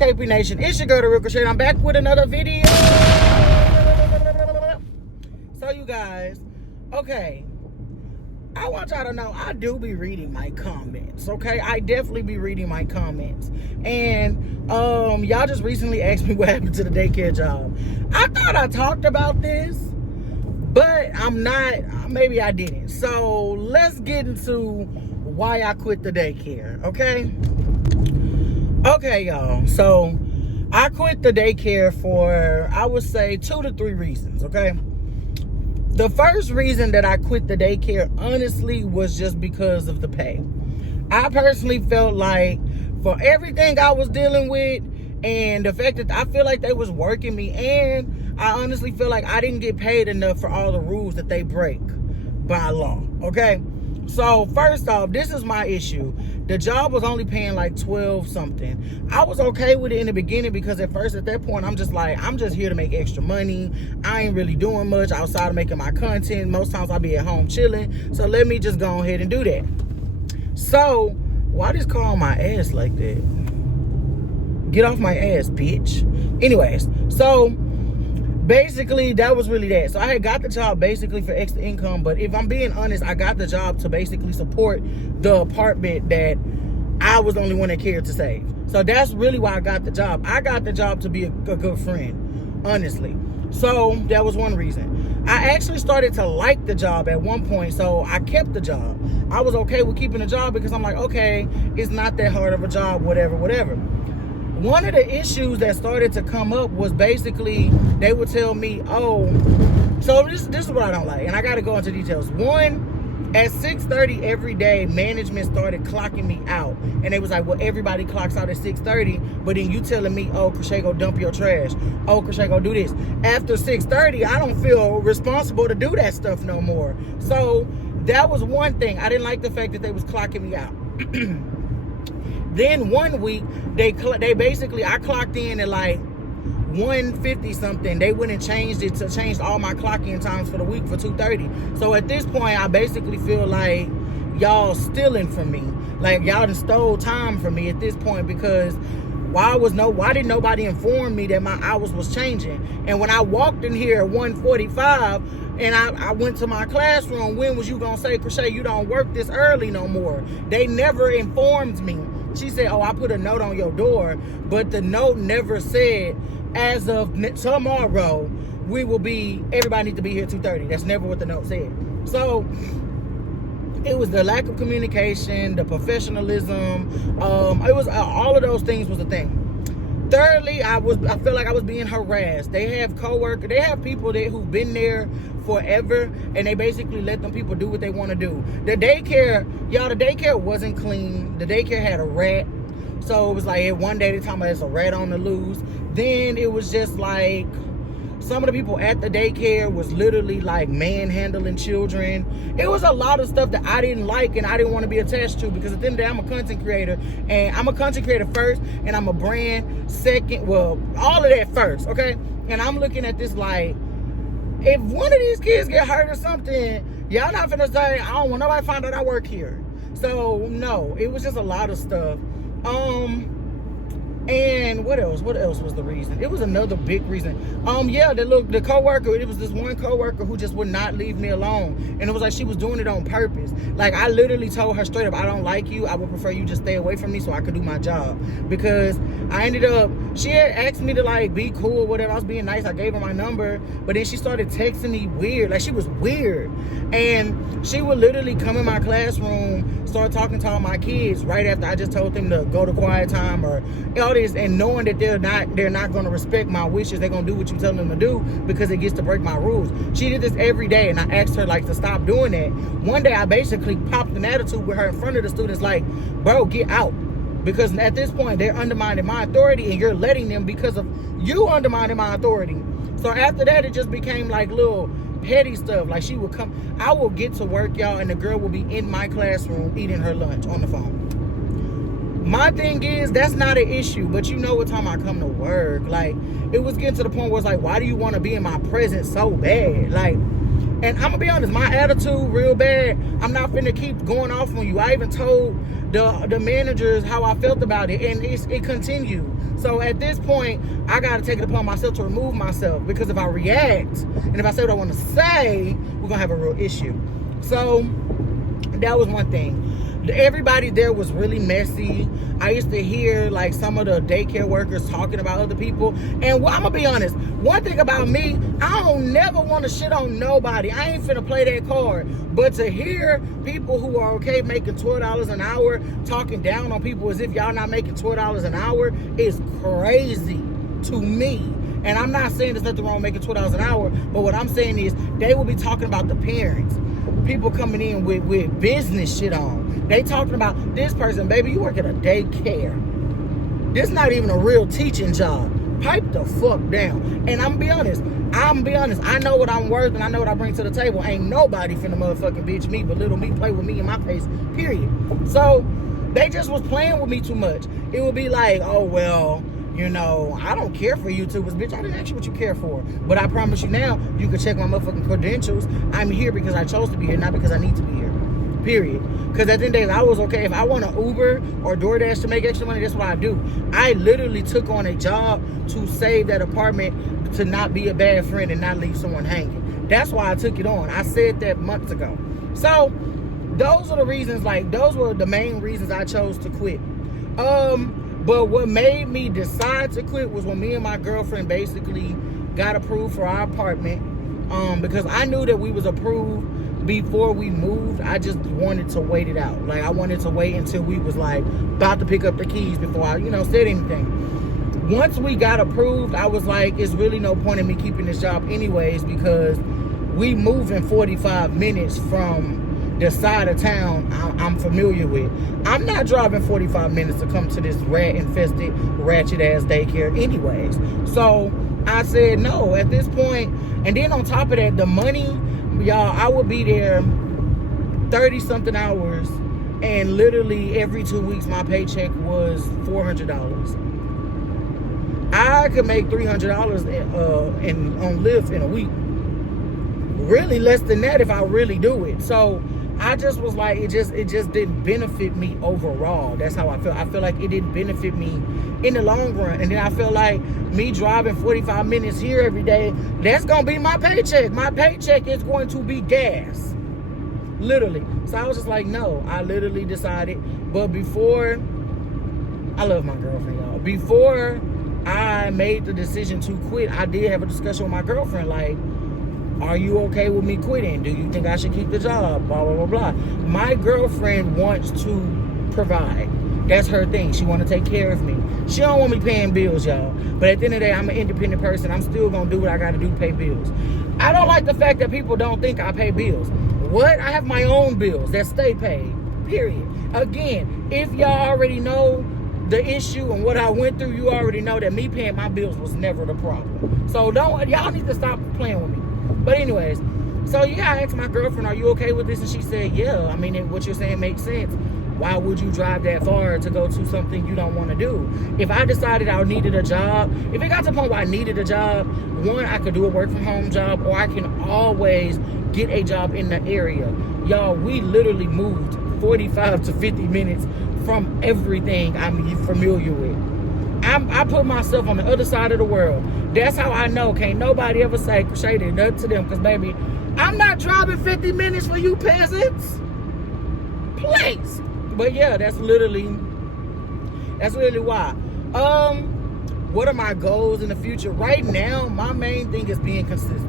KPNation? It's your girl, TheRealKreShai. I'm back with another video. So, you guys, okay, I want y'all to know I do be reading my comments, okay? I definitely be reading my comments. And y'all just recently asked me what happened to the daycare job. I thought I talked about this, but I'm not. Maybe I didn't. So, let's get into why I quit the daycare, okay? Okay, y'all. So, I quit the daycare for, I would say, 2 to 3 reasons, okay? The first reason that I quit the daycare, honestly, was just because of the pay. I personally felt like for everything I was dealing with and the fact that I feel like they was working me, and I honestly feel like I didn't get paid enough for all the rules that they break by law, okay? So, first off, this is my issue. The job was only paying like 12 something. I was okay with it in the beginning because at that point, I'm just like, I'm just here to make extra money. I ain't really doing much outside of making my content. Most times I'll be at home chilling. So let me just go ahead and do that. So, why just call my ass like that? Get off my ass, bitch. Anyways, so basically, that was really that. So I had got the job basically for extra income, but if I'm being honest, I got the job to basically support the apartment that I was the only one that cared to save. So that's really why I got the job. I got the job to be a good friend, honestly. So that was one reason. I actually started to like the job at one point, so I kept the job. I was okay with keeping the job because I'm like, okay, it's not that hard of a job, whatever. One of the issues that started to come up was basically they would tell me, oh, so this is what I don't like, and I got to go into details. One, at 6:30 every day, management started clocking me out, and they was like, well, everybody clocks out at 6:30, but then you telling me, oh, KreShaai, go dump your trash. Oh, KreShaai, go do this. After 6:30, I don't feel responsible to do that stuff no more. So that was one thing. I didn't like the fact that they was clocking me out. Then one week, they basically, I clocked in at like 1:50 something. They went and changed all my clock-in times for the week for 2:30. So at this point, I basically feel like y'all stealing from me. Like y'all done stole time from me at this point, because why didn't nobody inform me that my hours was changing? And when I walked in here at 1:45 and I went to my classroom, when was you gonna say, KreShaai, you don't work this early no more? They never informed me. She said, oh, I put a note on your door, but the note never said, as of tomorrow, everybody needs to be here 2:30. That's never what the note said. So it was the lack of communication, the professionalism. It was all of those things was the thing. Thirdly, I feel like I was being harassed. They have people who've been there forever, and they basically let them people do what they want to do. The daycare wasn't clean. The daycare had a rat. So it was like one day they talking about there's a rat on the loose. Then it was just like some of the people at the daycare was literally like manhandling children. It was a lot of stuff that I didn't like and I didn't want to be attached to, because at the end of the day, I'm a content creator, and I'm a content creator first, and I'm a brand second. Well, all of that first, okay? And I'm looking at this like, if one of these kids get hurt or something, y'all not finna say, I don't want nobody to find out I work here. So no, it was just a lot of stuff. And what else was the reason? It was another big reason. The coworker, it was this one coworker who just would not leave me alone. And it was like she was doing it on purpose. Like, I literally told her straight up, I don't like you. I would prefer you just stay away from me so I could do my job. Because I ended up, she had asked me to like be cool or whatever. I was being nice. I gave her my number. But then she started texting me weird. Like, she was weird. And she would literally come in my classroom, start talking to all my kids right after I just told them to go to quiet time or all this, and knowing that they're not going to respect my wishes. They're going to do what you tell them to do because it gets to break my rules. She did this every day, and I asked her like to stop doing that. One day I basically popped an attitude with her in front of the students like, bro, get out. Because at this point they're undermining my authority, and you're letting them because of you undermining my authority. So after that, it just became like little petty stuff. Like, she would come, I will get to work, y'all, and the girl will be in my classroom eating her lunch on the phone. My thing is, that's not an issue, but you know what time I come to work, like, it was getting to the point where it's like, why do you want to be in my presence so bad? Like, And I'm gonna be honest, my attitude real bad. I'm not finna keep going off on you. I even told the managers how I felt about it, and it continued. So at this point, I gotta take it upon myself to remove myself, because if I react and if I say what I want to say, we're gonna have a real issue. So that was one thing. Everybody there was really messy. I used to hear like some of the daycare workers talking about other people. And I'm gonna be honest, one thing about me, I don't never want to shit on nobody. I ain't finna play that card. But to hear people who are okay making $12 an hour talking down on people as if y'all not making $12 an hour is crazy to me. And I'm not saying there's nothing wrong with making $12 an hour, but what I'm saying is they will be talking about the parents. People coming in with business shit on. They talking about this person, baby, you work at a daycare. This not even a real teaching job. Pipe the fuck down. And I'm be honest, I know what I'm worth and I know what I bring to the table. Ain't nobody finna motherfucking bitch me, belittle me, play with me in my face, period. So they just was playing with me too much. It would be like, oh, well, you know, I don't care for YouTubers. Bitch, I didn't ask you what you care for. But I promise you now, you can check my motherfucking credentials. I'm here because I chose to be here, not because I need to be here. Period. Because at the end of the day, I was okay. If I want to Uber or DoorDash to make extra money, that's what I do. I literally took on a job to save that apartment, to not be a bad friend and not leave someone hanging. That's why I took it on. I said that months ago. So those are the reasons, like, those were the main reasons I chose to quit. But what made me decide to quit was when me and my girlfriend basically got approved for our apartment. Because I knew that we was approved before we moved. I just wanted to wait it out. Like, I wanted to wait until we was like about to pick up the keys before I, said anything. Once we got approved, I was like, it's really no point in me keeping this job anyways, because we move in 45 minutes from the side of town I'm familiar with. I'm not driving 45 minutes to come to this rat-infested, ratchet-ass daycare anyways. So I said no at this point. And then on top of that, the money, y'all, I would be there 30-something hours, and literally every 2 weeks my paycheck was $400. I could make $300 on Lyft in a week. Really less than that if I really do it. So I just was like, it just didn't benefit me overall. That's how I feel. I feel like it didn't benefit me in the long run. And then I feel like me driving 45 minutes here every day, that's going to be my paycheck. My paycheck is going to be gas. Literally. So I was just like, no. I literally decided. But before, I love my girlfriend, y'all. Before I made the decision to quit, I did have a discussion with my girlfriend, like, are you okay with me quitting? Do you think I should keep the job? Blah, blah, blah, blah. My girlfriend wants to provide. That's her thing. She want to take care of me. She don't want me paying bills, y'all. But at the end of the day, I'm an independent person. I'm still going to do what I got to do to pay bills. I don't like the fact that people don't think I pay bills. What? I have my own bills that stay paid. Period. Again, if y'all already know the issue and what I went through, you already know that me paying my bills was never the problem. So y'all need to stop playing with me. But anyways, so yeah, I asked my girlfriend, are you okay with this? And she said, yeah. I mean, what you're saying makes sense. Why would you drive that far to go to something you don't want to do? If I decided I needed a job, if it got to the point where I needed a job, one, I could do a work from home job, or I can always get a job in the area. Y'all, we literally moved 45 to 50 minutes from everything I'm familiar with. I put myself on the other side of the world. That's how I know. Can't nobody ever say KreShaai did nothing to them, because baby, I'm not driving 50 minutes for you peasants. Please. But yeah, that's literally why. What are my goals in the future? Right now, my main thing is being consistent.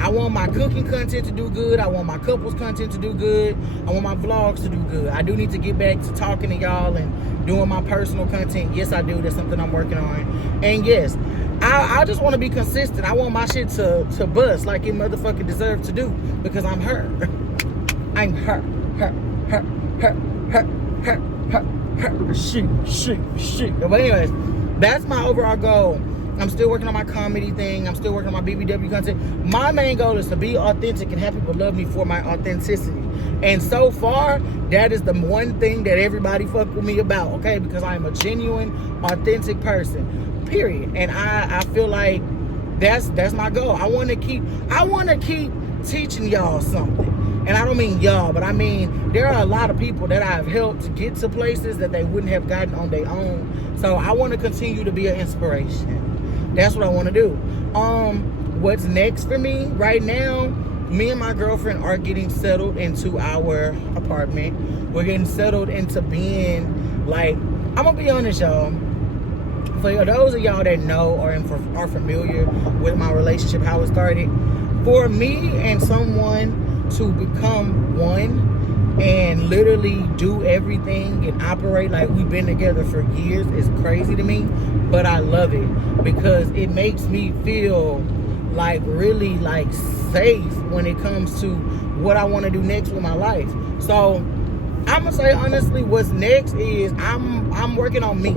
I want my cooking content to do good. I want my couples content to do good. I want my vlogs to do good. I do need to get back to talking to y'all and doing my personal content. Yes, I do. That's something I'm working on. And yes, I just want to be consistent. I want my shit to bust like it motherfucking deserves to do, because I'm her. I'm her. Shoot. But anyways, that's my overall goal. I'm still working on my comedy thing. I'm still working on my BBW content. My main goal is to be authentic and have people love me for my authenticity. And so far, that is the one thing that everybody fuck with me about, okay? Because I am a genuine, authentic person, period. And I feel like that's my goal. I want to keep teaching y'all something. And I don't mean y'all, but I mean there are a lot of people that I've helped get to places that they wouldn't have gotten on their own. So I want to continue to be an inspiration. That's what I want to do. What's next for me right now? Me and my girlfriend are getting settled into our apartment. We're getting settled into being like, I'm gonna be honest, y'all. For those of y'all that know or are familiar with my relationship, how it started, for me and someone to become one and literally do everything and operate like we've been together for years is crazy to me, but I love it because it makes me feel like really like safe when it comes to what I want to do next with my life. So I'm gonna say honestly, what's next is I'm working on me.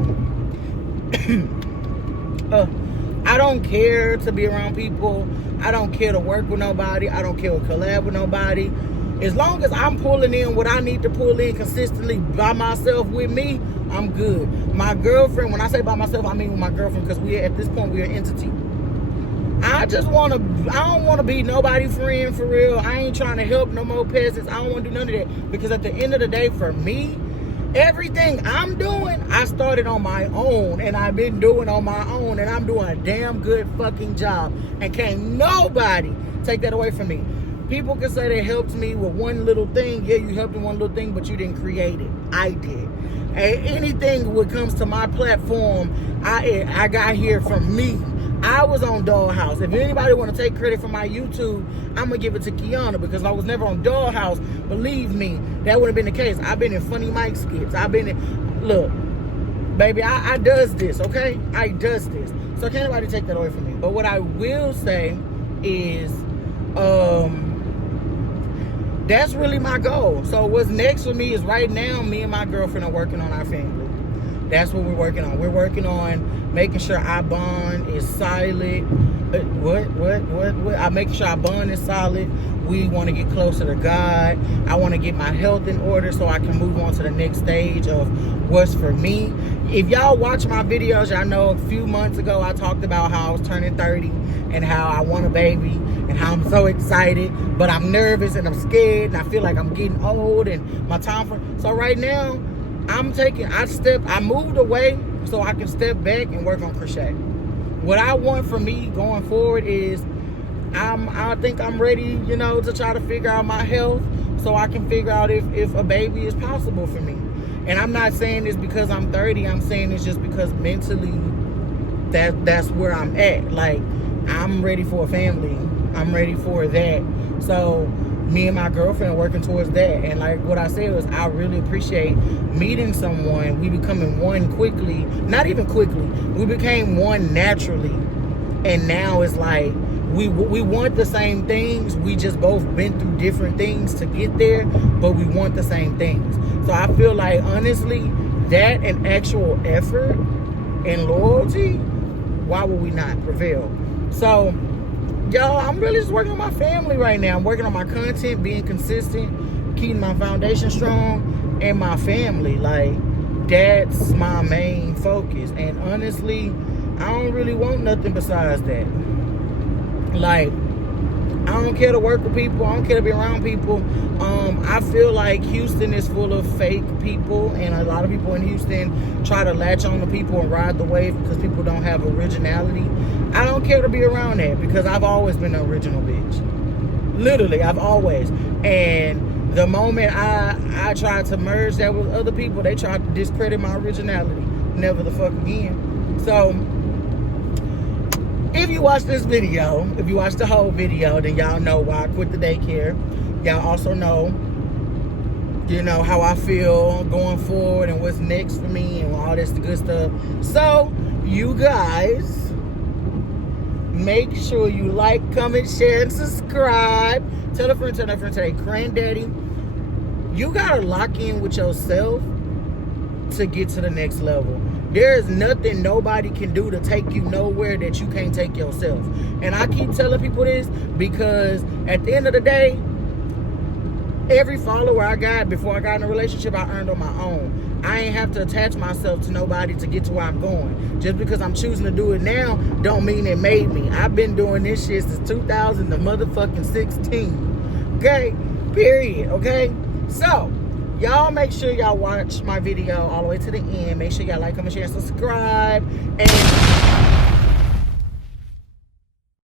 I don't care to be around people. I don't care to work with nobody. I don't care to collab with nobody. As long as I'm pulling in what I need to pull in consistently by myself with me, I'm good. My girlfriend, when I say by myself, I mean with my girlfriend, because at this point we're an entity. I don't want to be nobody's friend for real. I ain't trying to help no more peasants. I don't want to do none of that. Because at the end of the day, for me, everything I'm doing, I started on my own, and I've been doing on my own, and I'm doing a damn good fucking job, and can't nobody take that away from me. People can say they helped me with one little thing. Yeah, you helped me one little thing, but you didn't create it. I did. And anything when it comes to my platform, I got here from me. I was on Dollhouse. If anybody want to take credit for my YouTube, I'm going to give it to Kiana, because I was never on Dollhouse. Believe me, that would have been the case. I've been in Funny Mike skits. I've been in, look, baby, I does this, okay? I does this. So can't nobody take that away from me. But what I will say is, that's really my goal. So what's next for me is right now, me and my girlfriend are working on our family. That's what we're working on. We're working on making sure our bond is solid. I'm making sure our bond is solid. We want to get closer to God. I want to get my health in order so I can move on to the next stage of what's for me. If y'all watch my videos, y'all know a few months ago I talked about how I was turning 30 and how I want a baby and how I'm so excited, but I'm nervous and I'm scared and I feel like I'm getting old and my time for. So right now, I moved away so I can step back and work on crochet. What I want for me going forward is I think I'm ready, to try to figure out my health so I can figure out if a baby is possible for me. And I'm not saying this because I'm 30. I'm saying it's just because mentally that's where I'm at. Like, I'm ready for a family. I'm ready for that. So me and my girlfriend are working towards that. And like what I said was, I really appreciate meeting someone. We becoming one quickly. Not even quickly. We became one naturally. And now it's like we want the same things. We just both been through different things to get there, but we want the same things. So I feel like, honestly, that and actual effort and loyalty, why would we not prevail? So, y'all, I'm really just working on my family right now. I'm working on my content, being consistent, keeping my foundation strong, and my family. Like, that's my main focus. And honestly, I don't really want nothing besides that. Like, I don't care to work with people. I don't care to be around people. I feel like Houston is full of fake people, and a lot of people in Houston try to latch on to people and ride the wave because people don't have originality. I don't care to be around that because I've always been an original bitch. Literally, I've always. And the moment I tried to merge that with other people, they tried to discredit my originality. Never the fuck again. So, if you watch this video, if you watch the whole video, then y'all know why I quit the daycare. Y'all also know, how I feel going forward and what's next for me and all this good stuff. So, you guys, make sure you like, comment, share, and subscribe. Tell a friend, tell a friend, tell a granddaddy. You gotta lock in with yourself to get to the next level. There is nothing nobody can do to take you nowhere that you can't take yourself. And I keep telling people this because at the end of the day, Every follower I got before I got in a relationship, I earned on my own. I ain't have to attach myself to nobody to get to where I'm going. Just because I'm choosing to do it now, don't mean it made me. I've been doing this shit since 2016. Okay? Period. Okay? So, y'all make sure y'all watch my video all the way to the end. Make sure y'all like, comment, share, and subscribe. And